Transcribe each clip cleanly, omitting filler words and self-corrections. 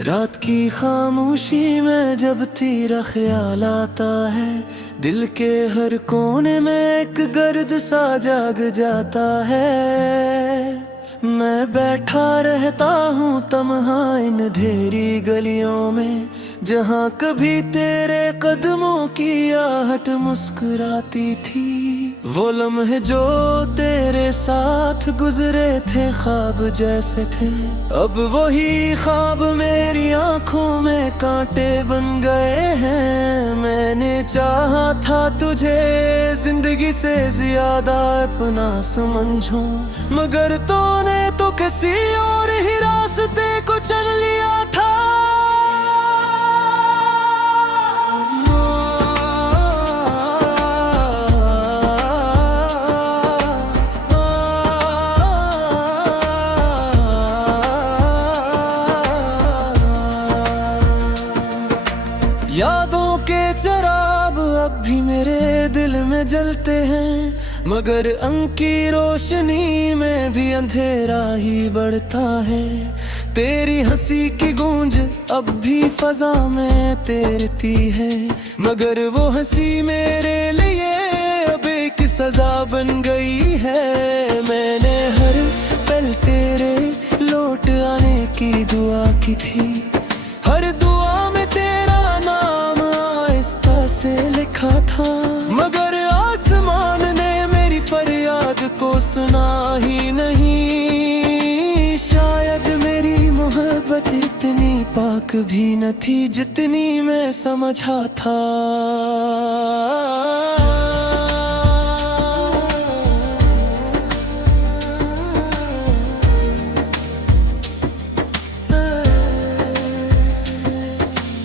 रात की खामोशी में जब तेरा ख्याल आता है, दिल के हर कोने में एक गर्द सा जाग जाता है। मैं बैठा रहता हूँ तन्हा इन अंधेरी गलियों में, जहाँ कभी तेरे कदमों की आहट मुस्कुराती थी। वो लम्हे जो तेरे साथ गुजरे थे ख्वाब जैसे थे, अब वही ख्वाब मेरी आंखों में कांटे बन गए हैं। मैंने चाहा था तुझे जिंदगी से ज्यादा अपना समझूं, मगर तूने तो किसी और ही रास्ते को चुन लिया था। यादों के चराग अब भी मेरे दिल में जलते हैं, मगर अंक की रोशनी में भी अंधेरा ही बढ़ता है। तेरी हंसी की गूंज अब भी फजा में तैरती है, मगर वो हंसी मेरे लिए अब एक सजा बन गई है। मैंने हर पल तेरे लौट आने की दुआ की थी, हर दुआ में तेरा नाम आहिस्ता से लिखा था, मगर आसमान ने मेरी फरियाद को सुना ही नहीं। शायद मेरी मोहब्बत इतनी पाक भी न थी जितनी मैं समझा था।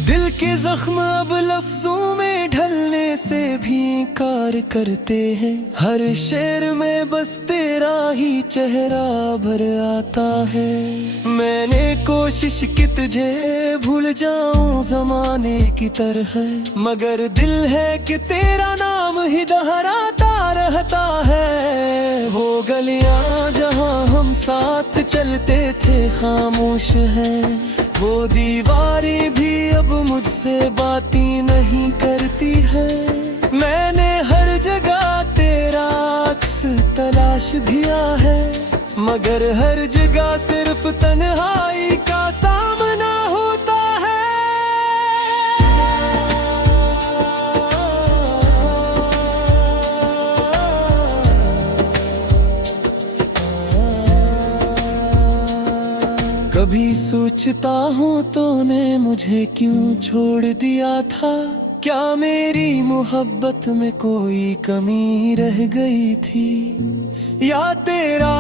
दिल के जख्म अब लफ्जों में ढलने से भी इनकार करते हैं, हर शेर में बस तेरा ही चेहरा भर आता है। मैंने कोशिश की तुझे भूल जाऊं जमाने की तरह, मगर दिल है कि तेरा नाम ही दोहराता रहता है। वो गलियां जहां हम साथ चलते थे खामोश है, वो दीवारें भी अब मुझसे बातें नहीं करती है। मैंने हर जगह तेरा अक्स तलाश किया है, मगर हर जगह सिर्फ तन्हाई का सामना होता है। कभी सोचता हूँ तूने मुझे क्यों छोड़ दिया था, क्या मेरी मोहब्बत में कोई कमी रह गई थी, या तेरा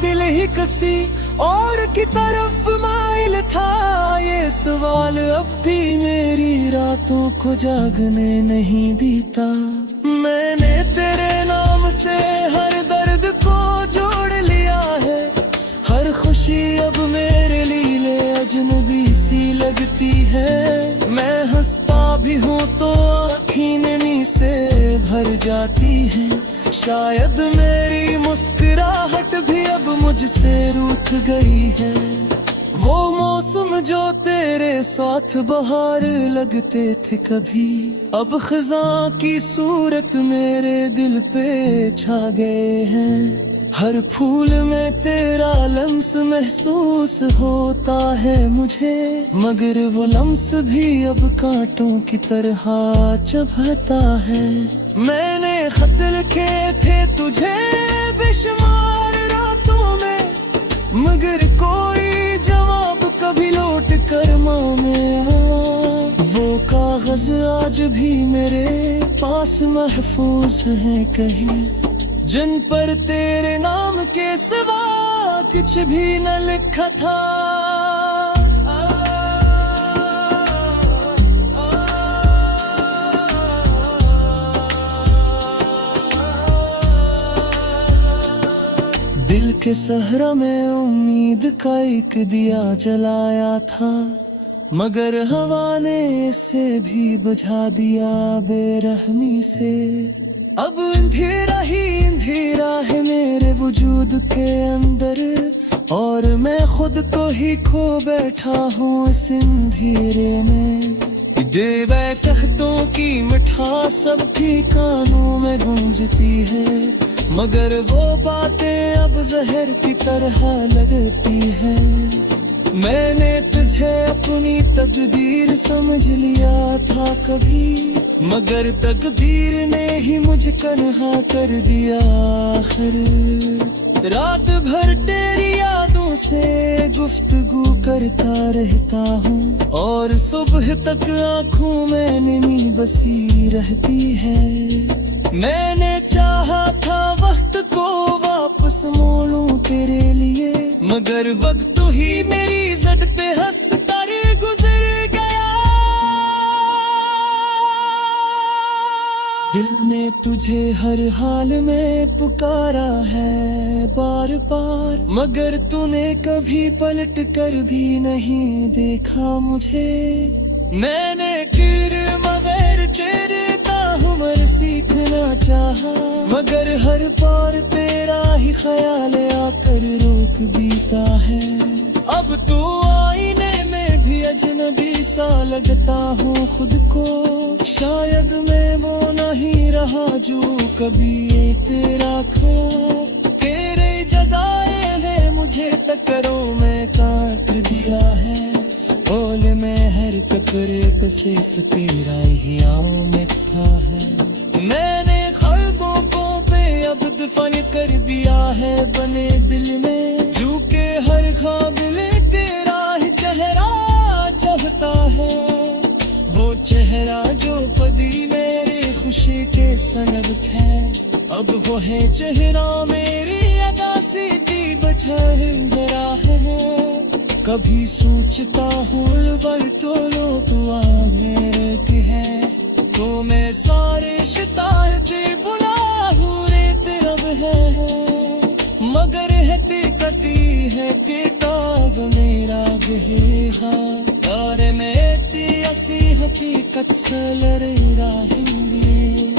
दिल ही किसी और की तरफ माइल था। ये सवाल अब भी मेरी रातों को जागने नहीं देता। मैंने तेरे नाम से हर दर्द को जोड़ लिया है, हर खुशी अब मेरे लिए अजनबी सी लगती है। मैं हंसता भी हूँ तो आँखें नमी से भर जाती हैं, शायद मेरी मुस्कुराहट भी अब मुझसे रूठ गई है। वो मौसम जो तेरे साथ बहार लगते थे कभी, अब खज़ां की सूरत मेरे दिल पे छा गए हैं। हर फूल में तेरा लम्स महसूस होता है मुझे, मगर वो लम्स भी अब कांटों की तरह चुभता है। मैंने खत लिखे थे तुझे बेशुमार रातों में, मगर कोई जवाब कभी लौट कर माँ में आया। वो कागज आज भी मेरे पास महफूज है कहीं, जिन पर तेरे नाम के सिवा कुछ भी न लिखा था। दिल के सहरा में उम्मीद का एक दिया जलाया था, मगर हवा ने इसे भी बुझा दिया बेरहमी से। अब अंधेरा ही अंधेरा है मेरे वजूद के अंदर, और मैं खुद को ही खो बैठा हूँ इस अंधेरे में। देवे कहतों की मिठास सबकी कानों में गूंजती है, मगर वो बातें अब जहर की तरह लगती है। मैंने तुझे अपनी तकदीर समझ लिया था कभी, मगर तकदीर ने ही मुझे कन्हा कर दिया आखिर। रात भर तेरी यादों से गुफ्तगू करता रहता हूँ, और सुबह तक आँखों में नमी बसी रहती है। मैंने चाहा था वक्त को वापस मोड़ूं तेरे लिए, मगर वक्त ही मेरी जद पे हंस कर गुजर गया। दिल ने तुझे हर हाल में पुकारा है बार बार, मगर तूने कभी पलट कर भी नहीं देखा मुझे। मैंने किर मगर तेरे ताहुमर सीखना चाहा, मगर हर पार तेरा ही ख्याल आकर रोक बीता है। अब तू आईने में भी अजनबी सा लगता हूँ खुद को, शायद मैं वो नहीं रहा जो कभी ये तेरा ख्वाब। तेरे जगाए है मुझे टकरों में काट दिया है, ओले में हर कपड़े पे सिर्फ तेरा ही आँव में था है। मैंने ख्वाबों को बेअब दफन कर दिया है बने दिल में, झुके हर ख्वाब में तेरा ही चेहरा चाहता है। वो चेहरा जो पदी मेरी खुशी के सनद है, अब वो है चेहरा मेरी अदा सीधी बचा धरा है। कभी सोचता हूँ बल तो लो दुआ मेरे है, तो मैं सारे शितायतें बुला हूँ रे तेरब है। मगर है ते कती है ते ताब मेरा बेहा, और मैं ती असी हकीकत से लड़ेगा हिंदी।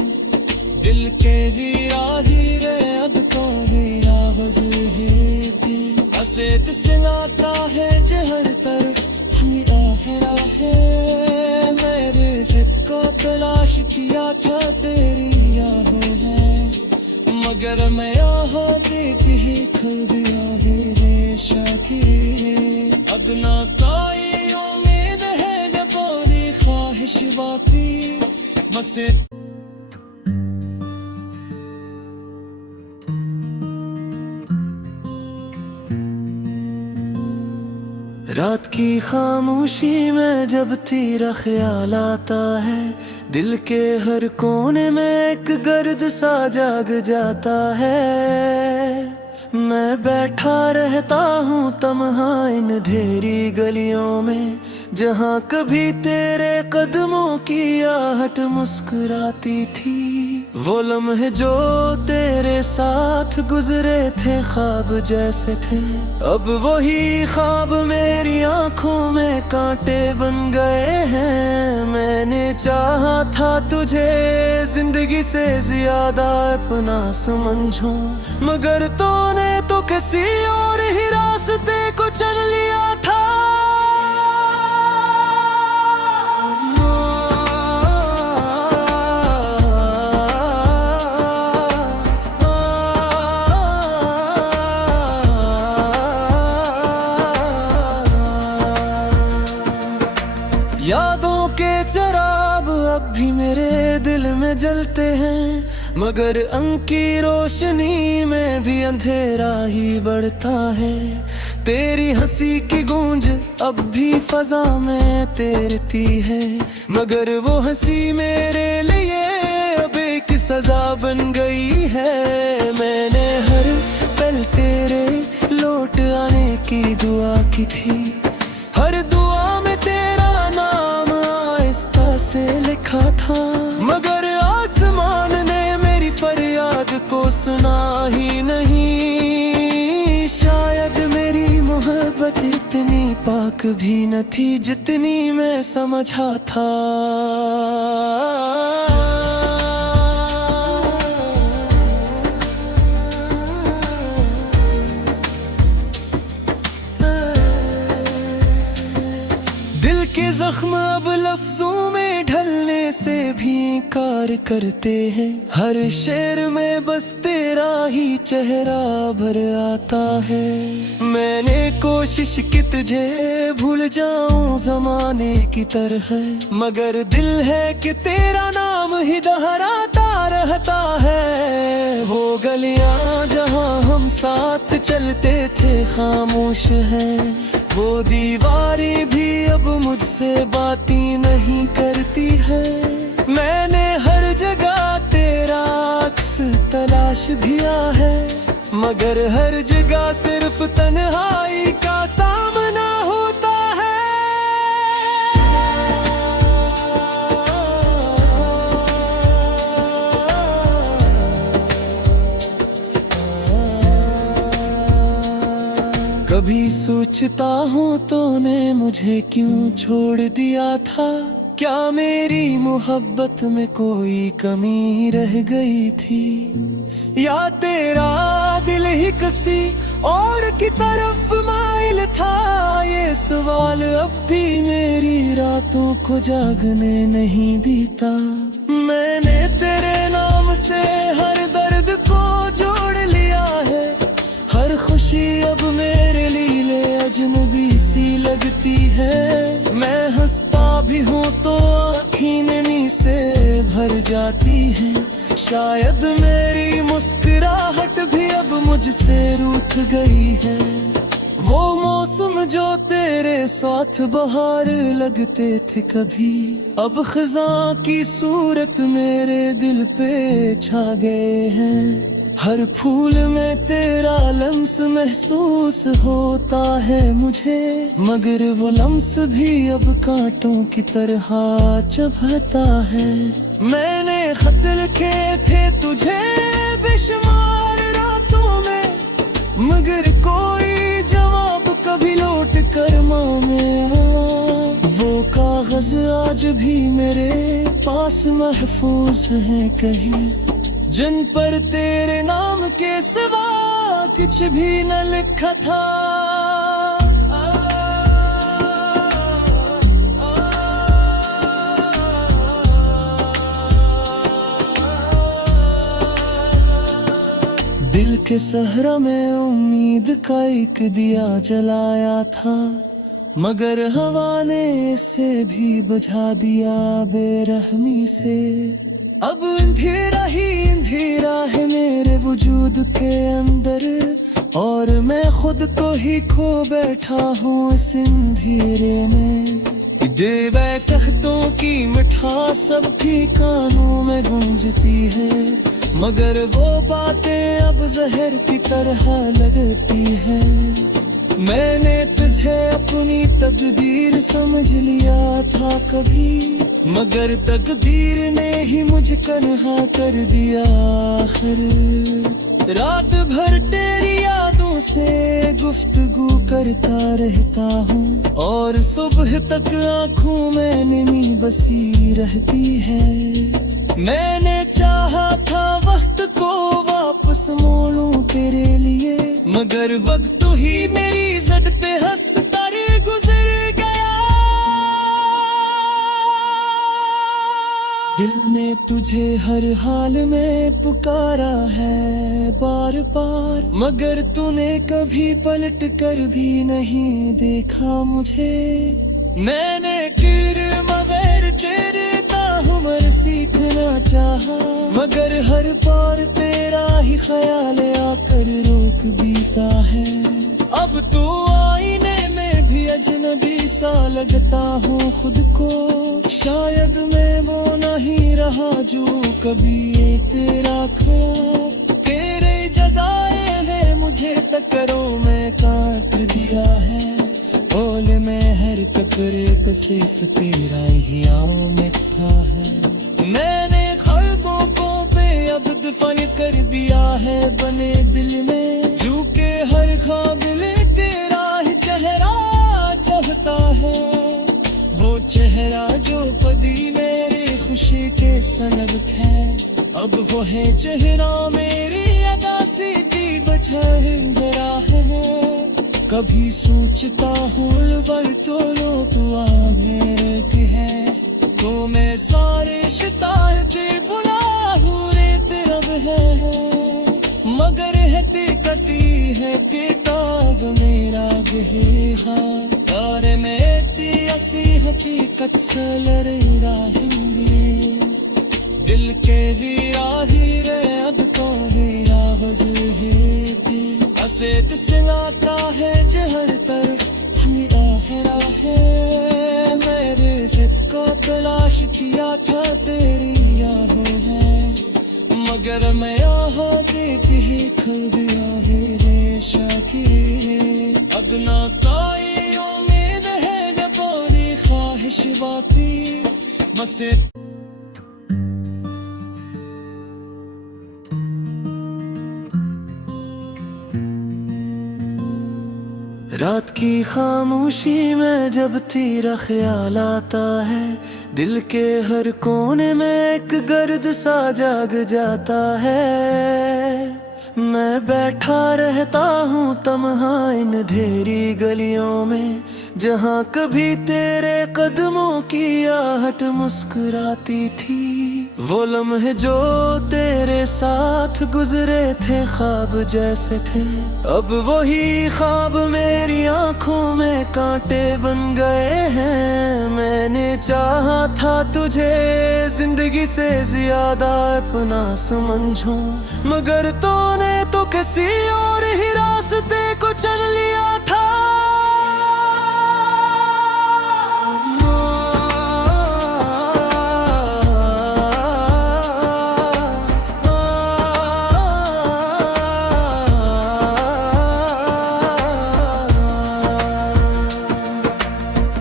दिल के वीरा हीरे अब तो हीरा हज़ीती, असेत सिंगाता है जहर तरफ हमी आहरा है। मेरे फित को तलाश किया था तेरी याहों है, मगर मैं यहाँ देती ही खो दिया है रे शाकी। अब ना कोई उम्मीद है न कोई ख्वाहिश बाकी, बस रात की खामोशी में जब तेरा ख्याल आता है, दिल के हर कोने में एक गर्द सा जाग जाता है। मैं बैठा रहता हूँ तन्हा इन अंधेरी गलियों में, जहाँ कभी तेरे कदमों की आहट मुस्कुराती थी। वो लम्हे जो तेरे साथ गुजरे थे ख्वाब जैसे थे, अब वही ख्वाब मेरी आंखों में कांटे बन गए हैं। मैंने चाहा था तुझे जिंदगी से ज्यादा अपना समझूं, मगर तूने तो किसी और ही रास्ते को चल लिया था। यादों के चराग अब भी मेरे दिल में जलते हैं, मगर अंक की रोशनी में भी अंधेरा ही बढ़ता है। तेरी हंसी की गूंज अब भी फजा में तैरती है, मगर वो हंसी मेरे लिए अब एक सजा बन गई है। मैंने हर पल तेरे लौट आने की दुआ की थी, हर दुआ में तेरा नाम आहिस्ता से लिखा था, मगर आसमान ने मेरी फरियाद को सुना ही नहीं। शायद मेरी मोहब्बत इतनी पाक भी न थी जितनी मैं समझा था। प्यार करते हैं। हर शेर में बस तेरा ही चेहरा भर आता है। मैंने कोशिश की तुझे भूल जाऊं ज़माने की तरह, मगर दिल है कि तेरा नाम ही दोहराता रहता है। वो गलियां जहां हम साथ चलते थे खामोश है, वो दीवारें भी अब मुझसे बातें नहीं करती है। मैंने हर जगह तेरा अक्स तलाश किया है, मगर हर जगह सिर्फ तन्हाई का सामना होता है। कभी सोचता हूँ तूने मुझे क्यों छोड़ दिया था, क्या मेरी मोहब्बत में कोई कमी रह गई थी, या तेरा दिल ही किसी और की तरफ माइल था। ये सवाल अब भी मेरी रातों को जागने नहीं देता। मैंने तेरे नाम से हर दर्द को जोड़ लिया है, हर खुशी अब मेरे लिए अजनबी सी लगती है। मैं हंसता भी हूँ तो आँखें नमी से भर जाती है, शायद मेरी मुस्कुराहट भी अब मुझसे रूठ गई है। वो मौसम जो तेरे साथ बहार लगते थे कभी, अब खज़ां की सूरत मेरे दिल पे छा गए हैं। हर फूल में तेरा लम्स महसूस होता है मुझे, मगर वो लम्स भी अब कांटों की तरह चुभता है। मैंने खत लिखे थे तुझे बेशुमार रातों में, मगर कोई जवाब कभी लौट कर में वो कागज आज भी मेरे पास महफूज है कहीं, जिन पर तेरे नाम के सिवा कुछ भी न लिखा था। दिल के सहरा में उम्मीद का एक दिया जलाया था, मगर हवा ने इसे भी बुझा दिया बेरहमी से। अब अंधेरा है मेरे वजूद के अंदर, और मैं खुद को ही खो बैठा हूँ इस अंधेरे में। कहतों की मिठास सबकी कानों में गूंजती है, मगर वो बातें अब जहर की तरह लगती है। मैंने तुझे अपनी तकदीर समझ लिया था कभी, मगर तकदीर ने ही मुझे तन्हा कर दिया आखिर। रात भर तेरी यादों से गुफ्तगू करता रहता हूँ, और सुबह तक आँखों में नमी बसी रहती है। मैंने चाहा था वक्त को वापस मोड़ूं तेरे लिए, मगर वक्त ही मेरी जद पे हंस कर गुजर गया। दिल ने तुझे हर हाल में पुकारा है बार बार, मगर तूने कभी पलट कर भी नहीं देखा मुझे। मैंने किर मगर तेरे ताहुमर सीखना चाहा, मगर हर पार तेरा ही ख्याल आकर रोक बीता है। अब तो आईने में भी अजनबी सा लगता हूँ खुद को, शायद मैं वो नहीं रहा जो कभी ये तेरा ख्याल। तेरे जगाए ने मुझे टकरों में काट दिया है, ओले में हर कपड़े पे सिर्फ तेरा ही आँव में था है। मैंने ख्वाबों को बेअब्द फन कर दिया है बने दिल में, जो के हर ख्वाब में तेरा ही चेहरा चाहता है। वो चेहरा जो पदी मेरी खुशी के सनब है, अब वो है चेहरा मेरी अदा सीधी बछड़ा है। कभी सोचता हूँ बल तो लो तू मेरे है, तुम्हें सारे शितायतें बुला हुए रब है, मगर हकीकती है किताब मेरा गहेहा और में ती असी हकीकत से लड़े रहेंगे दिल के वीराही रे अब तो हीरा वज़ीती असेत सिंगाता है जहर तरफ हमी आहरा है मेरे रित को तलाश किया था तेरी आहें हैं मगर मैं यहाँ देखी ही खुल गया है रे शाकी अब ना कोई उम्मीद है न कोई ख्वाहिश बाकी बस रात की खामोशी में जब तेरा ख्याल आता है दिल के हर कोने में एक गर्द सा जाग जाता है मैं बैठा रहता हूँ तन्हा इन अंधेरी गलियों में जहाँ कभी तेरे कदमों की आहट मुस्कुराती थी वो लम्हे जो तेरे साथ गुजरे थे ख्वाब जैसे थे अब वही ख्वाब मेरी आंखों में कांटे बन गए हैं मैंने चाहा था तुझे जिंदगी से ज्यादा अपना समझूं मगर तूने तो किसी और ही रास्ते को चल लिया था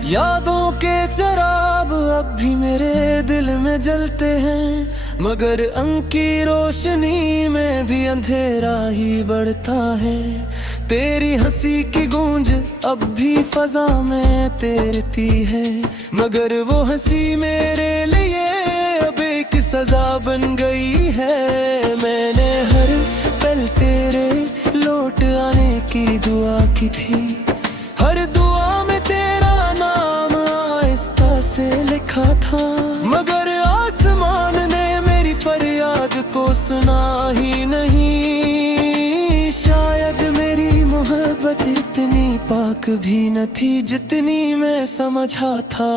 यादों के चराग अब भी मेरे दिल में जलते हैं मगर अंक की रोशनी में भी अंधेरा ही बढ़ता है तेरी हंसी की गूंज अब भी फजा में तैरती है मगर वो हंसी मेरे लिए अब एक सजा बन गई है मैंने हर पल तेरे लौट आने की दुआ की थी हर दुआ में तेरा नाम आहिस्ता से लिखा था मगर आसमान ने मेरी फरियाद को सुना ही नहीं शायद मेरी मोहब्बत इतनी पाक भी न थी जितनी मैं समझा था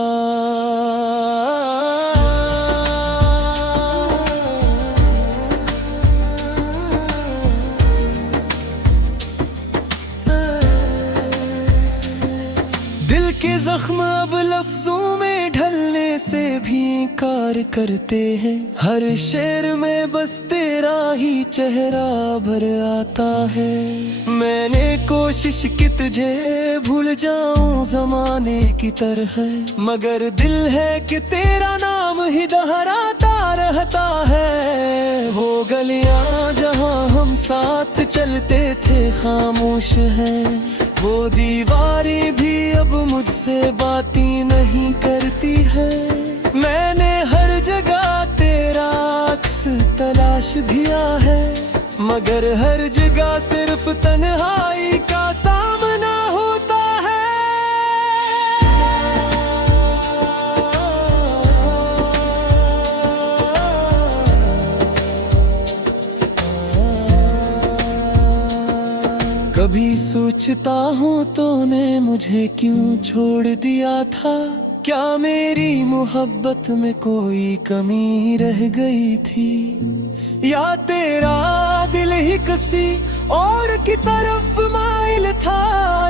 दिल के जख्म अब लफ्जों में ढलने से भी इनकार करते हैं हर शेर में बस तेरा ही चेहरा भर आता है मैंने कोशिश की तुझे भूल जाऊं जमाने की तरह मगर दिल है कि तेरा नाम ही दोहराता रहता है वो गलियां जहां हम साथ चलते थे खामोश है वो दीवारें भी अब मुझसे बातें नहीं करती है मैंने हर जगह तेरा अक्स तलाश किया है मगर हर जगह सिर्फ तन्हाई का सामना होता है कभी सोचता हूँ तूने मुझे क्यों छोड़ दिया था क्या मेरी मोहब्बत में कोई कमी रह गई थी या तेरा दिल ही किसी और की तरफ माइल था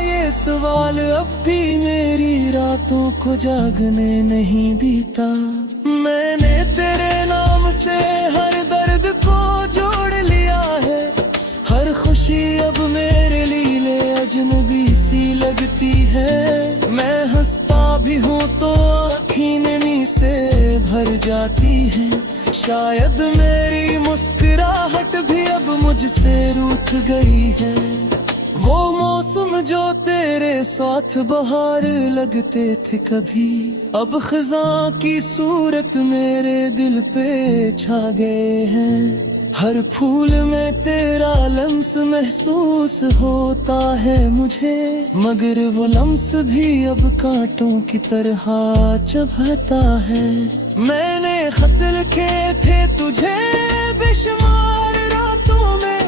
ये सवाल अब भी मेरी रातों को जागने नहीं देता मैंने तेरे नाम से हर दर्द को जोड़ लिया है हर खुशी अब मेरे लिए अजनबी सी लगती है मैं हंसता भी हूँ तो आँखें नमी से भर जाती है शायद मेरी मुस्कुराहट भी अब मुझसे रूठ गई है वो मौसम जो तेरे साथ बहार लगते थे कभी अब खज़ां की सूरत मेरे दिल पे छा गए हैं हर फूल में तेरा लम्स महसूस होता है मुझे मगर वो लम्स भी अब कांटों की तरह चुभता है मैंने खत लिखे थे तुझे बेशुमार रातों में,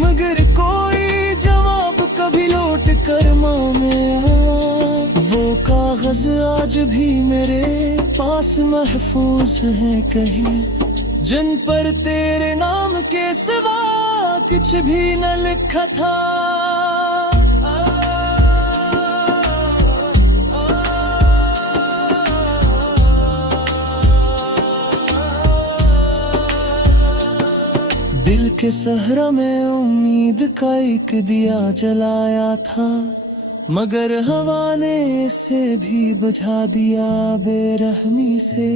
मगर कोई जवाब कभी लौट कर माँ में आया। वो कागज आज भी मेरे पास महफूज है कहीं, जिन पर तेरे नाम के सिवा कुछ भी न लिखा था। दिल के सहरा में उम्मीद का एक दिया जलाया था, मगर हवा ने इसे भी बुझा दिया बेरहमी से।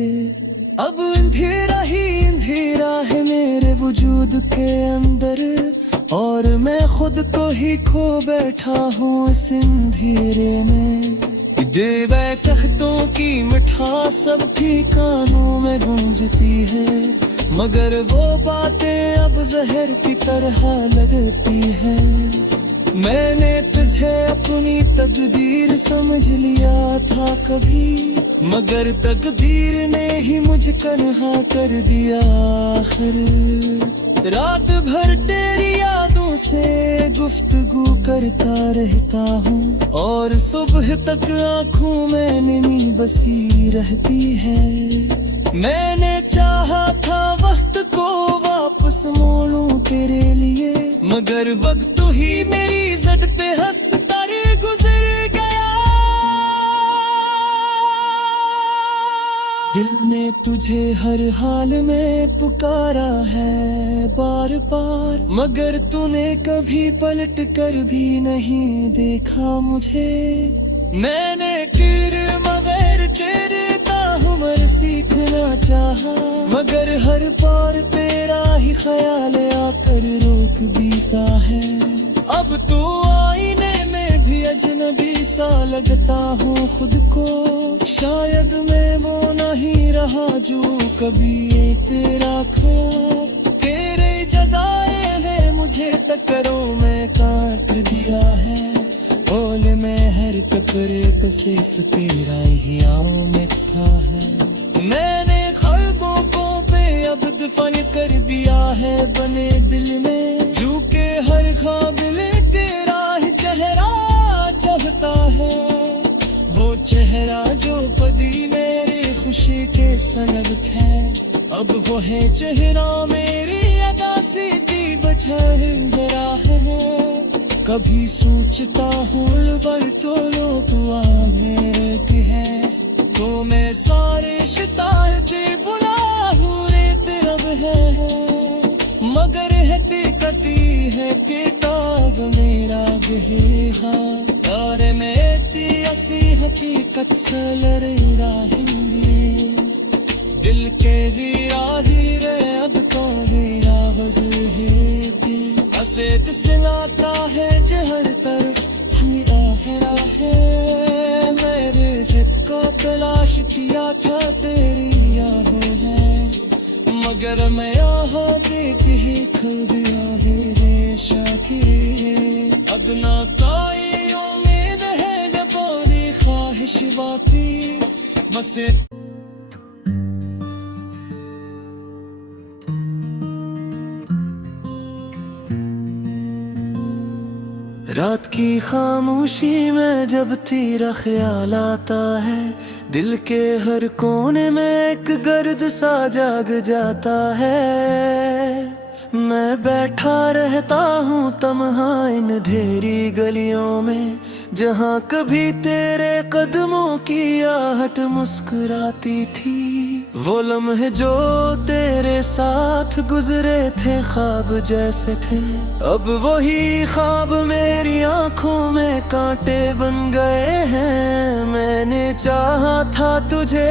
अब अंधेरा ही अंधेरा है मेरे वजूद के अंदर, और मैं खुद को ही खो बैठा हूँ इस अंधेरे में। देवे कहतों की मिठास सबकी कानों में गूंजती है, मगर वो बातें अब जहर की तरह लगती है। मैंने तुझे अपनी तकदीर समझ लिया था कभी, मगर तकदीर ने ही मुझे कन्हा कर दिया आखिर। रात भर तेरी यादों से गुफ्तगू करता रहता हूँ, और सुबह तक आँखों में नमी बसी रहती है। मैंने चाहा था वक्त को वापस मोड़ूं तेरे लिए, मगर वक्त ही मेरी जद पे हंस कर गुजर गया। दिल ने तुझे हर हाल में पुकारा है बार बार, मगर तूने कभी पलट कर भी नहीं देखा मुझे। मैंने किर मगर तेरे ताहुमर सीखना चाहा, मगर हर पार तेरा ही ख्याल आकर रोक बीता है। अब तो आईने में भी अजनबी सा लगता हूँ खुद को, शायद मैं वो नहीं रहा जो कभी ये तेरा ख्वाब। तेरे जगाए ने मुझे टकरों में काट दिया है, ओले में हर कपड़े का सिर्फ तेरा ही आँखों में था है। मैंने ख्वाबों को बेअब्द फन कर दिया है बने दिल में, झुके हर ख्वाब में तेरा ही चेहरा चाहता है। वो चेहरा जो कभी मेरी खुशी के सनद है, अब वो है चेहरा मेरी अदा सीधी बचह जरा है। कभी सोचता हूँ बल तो लोग आगे है, तो मैं सारे शितायतें बुला हूँ रेत रब है। मगर हकीकती है किताब मेरा गहेहा, और मैं ती असी हकीकत से लड़ेगा हिंदी। दिल के वीरा हीरे अब को हीरा वजहेती, असेत सिलाता है जहर तरफ हीरा है। मेरे हित को तलाश किया था तेरी याहों है, मगर मैं यहाँ देख ही खो गया है रे शाकिर। अब ना कोई उम्मीद है न कोई ख्वाहिश बाकी, बस रात की खामोशी में जब तेरा ख्याल आता है, दिल के हर कोने में एक गर्द सा जाग जाता है। मैं बैठा रहता हूँ तन्हा इन अंधेरी गलियों में, जहाँ कभी तेरे कदमों की आहट मुस्कुराती थी। वो लम्हे जो तेरे साथ गुजरे थे ख्वाब जैसे थे, अब वही ख्वाब मेरी आंखों में कांटे बन गए हैं। मैंने चाहा था तुझे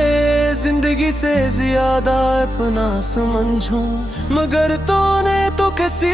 जिंदगी से ज्यादा अपना समझूं, मगर तूने तो किसी